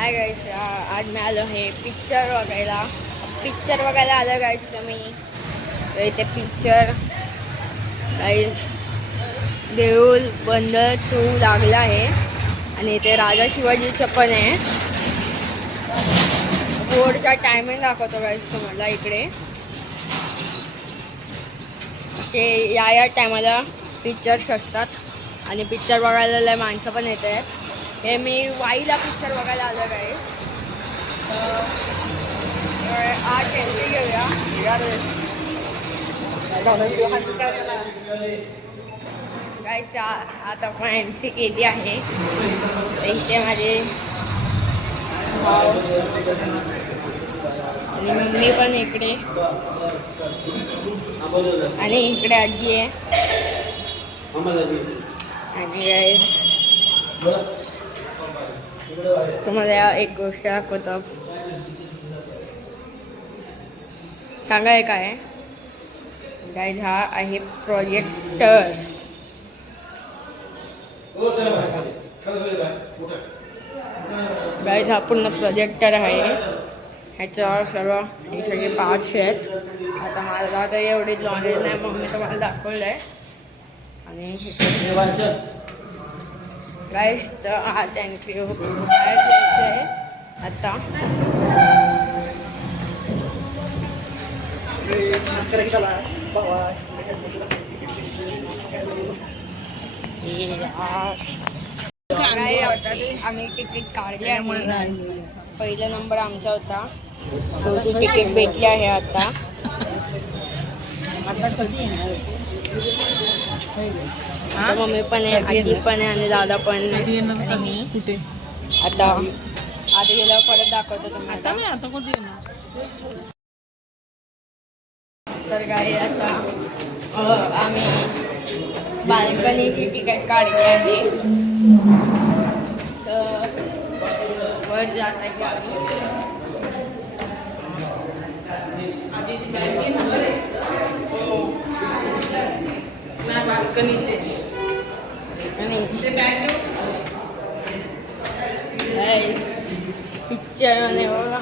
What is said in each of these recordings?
Hi guys, आज मी आलो आहे पिक्चर बघायला आलो गाईस. तुम्ही तर इथे पिक्चर गाईस देऊळ बंद 2 लागला आहे आणि इथे राजा शिवाजीचं पण आहे. बोर्डचा टायमिंग दाखवतो गाईस तुम्हाला इकडे. ते या टायमाला पिक्चर्स असतात आणि पिक्चर बघायला लय माणसं पण येत आहेत. हे मी वाईला पिक्चर बघायला आलो आहे. आज एंट्री घेऊया. गाईस आता आपण एंट्री केली आहे. इथे माझे भाऊ आणि मम्मी पण इकडे आणि इकडे आजी आहे. आणि तुम्हाला एक गोष्ट दाखवतो. सांगा हे काय गाईस, हा आहे प्रोजेक्टर. गाईस हा पूर्ण प्रोजेक्टर आहे. ह्याच्यावर हे सगळे पार्ट्स आहेत. आता मला तर एवढी नॉलेज नाही, मग मी तुम्हाला दाखवलं आहे. आणि गाईस तर आज एंट्री आहे आता. आम्ही तिकीट काढले आहे. पहिला नंबर आमचा होता. तुमची तिकीट भेटली आहे आता. मम्मी पण आहे, आजी पण आहे आणि दादा पण. मी आता गेल्यावर परत दाखवतो तुम्हाला. तर काय आता आम्ही बाल्कनीची तिकीट काढली आहे. तर वर जात आहे पिक्चर मध्ये बघा.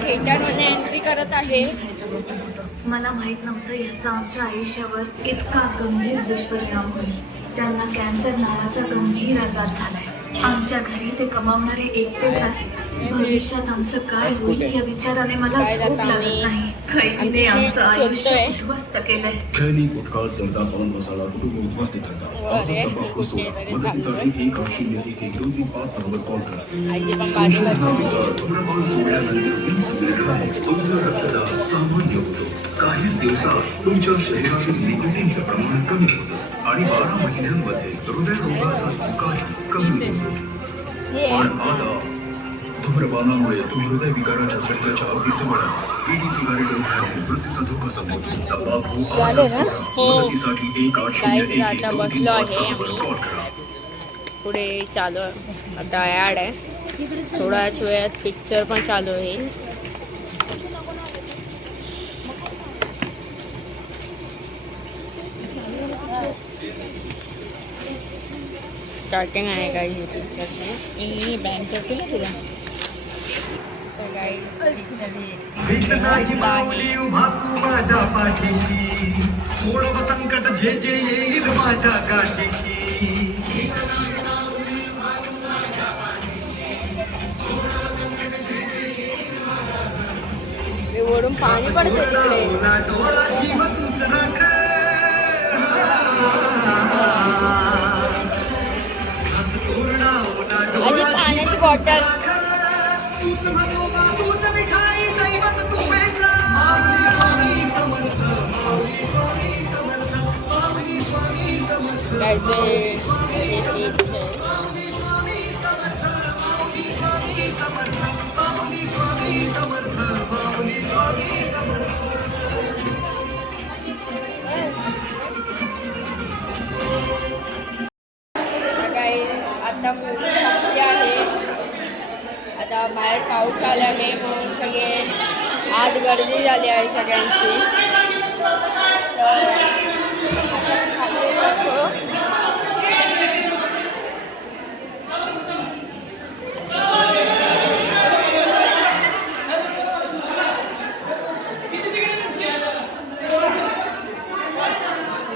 थिएटरमध्ये एंट्री करत आहे. मला माहित नव्हतं याचा आमच्या आयुष्यावर इतका गंभीर दुष्परिणाम होईल. त्यांना कॅन्सर नावाचा गंभीर आजार झालाय. आमच्या घरी ते कमावणारे एकटेच आहे. भविष्यात आमचं काय होईल या विचाराने मला झोप लागत नाही. खैनीने आमचं आयुष्य उद्ध्वस्त केलंय. खैनी गुटखा जर्दा पान मसाला कुटुंब उद्ध्वस्त करतात. औषध तपासू सोडा. मदतीसाठी 1-800-123-5 कॉल करा. धूम्रपान सोडल्यानंतर 20 मिनिटांनी तुमचा रक्तदाब सामान्य होतो. काहीच दिवसात तुमच्या शरीरातील निकोटीनचं प्रमाण कमी होतं आणि 12 महिन्यांमध्ये हृदयरोगाचा धोकाही कमी होतो. पण आता धूम्रपानामुळे तुम्ही हृदयविकाराच्या संख्येच्या अगदी जवळ आहात. ईडी सिगारेट रोखण्याने मृत्यूचा धोका संभवतो. तंबाखू मदतीसाठी 1-800-123-5 कॉल करा. पुढे चालू आता ॲड आहे. थोड्याच वेळात पिक्चर पण चालू होईल. स्टार्टिंग आहे का ही पिक्चरची. बँक करते ना तुला. संकट जे जे येईल माझ्या गाठीशी. वरून पाणी पडते तिकडे. जीव तूच राख. आणि पाण्याची बॉटल. तूच मसोबा तूच मिठाई दैवत तू वेगळा. माऊली स्वामी समर्थ, माऊली स्वामी समर्थ, माऊली स्वामी समर्थ, माऊली स्वामी समर्थ, माऊली स्वामी समर्थ, माऊली स्वामी समर्थ, माऊली स्वामी समर्थ. आता मूवी संपली आहे. आता बाहेर पाऊस आला आहे म्हणून सगळे आत गर्दी झाली आहे सगळ्यांची. तर आपण खाली जातो.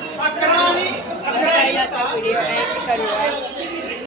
तर काही आता व्हिडिओ एंड करूया.